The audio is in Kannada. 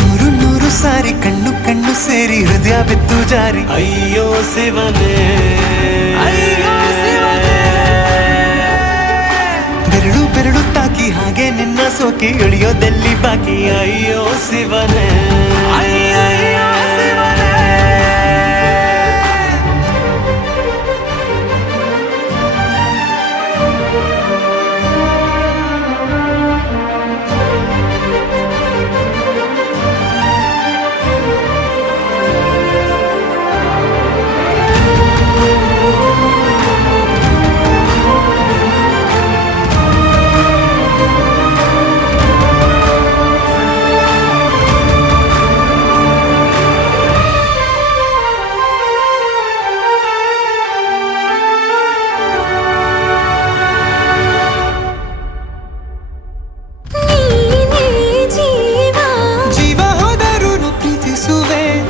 ನೂರು ನೂರು ಸಾರಿ ಕಣ್ಣು ಕಣ್ಣು ಸೇರಿ ಹೃದಯ ಬಿತ್ತು ಜಾರಿ ಅಯ್ಯೋ ಶಿವನೇ, ಅಯ್ಯೋ ಶಿವನೇ. ಬೆರಳು ಬೆರಳು ತಾಕಿ ಹಾಗೆ ನಿನ್ನ ಸೋಕಿ ಇಳಿಯೋದೆಲ್ಲಿ ಬಾಕಿ ಅಯ್ಯೋ ಶಿವನೇ.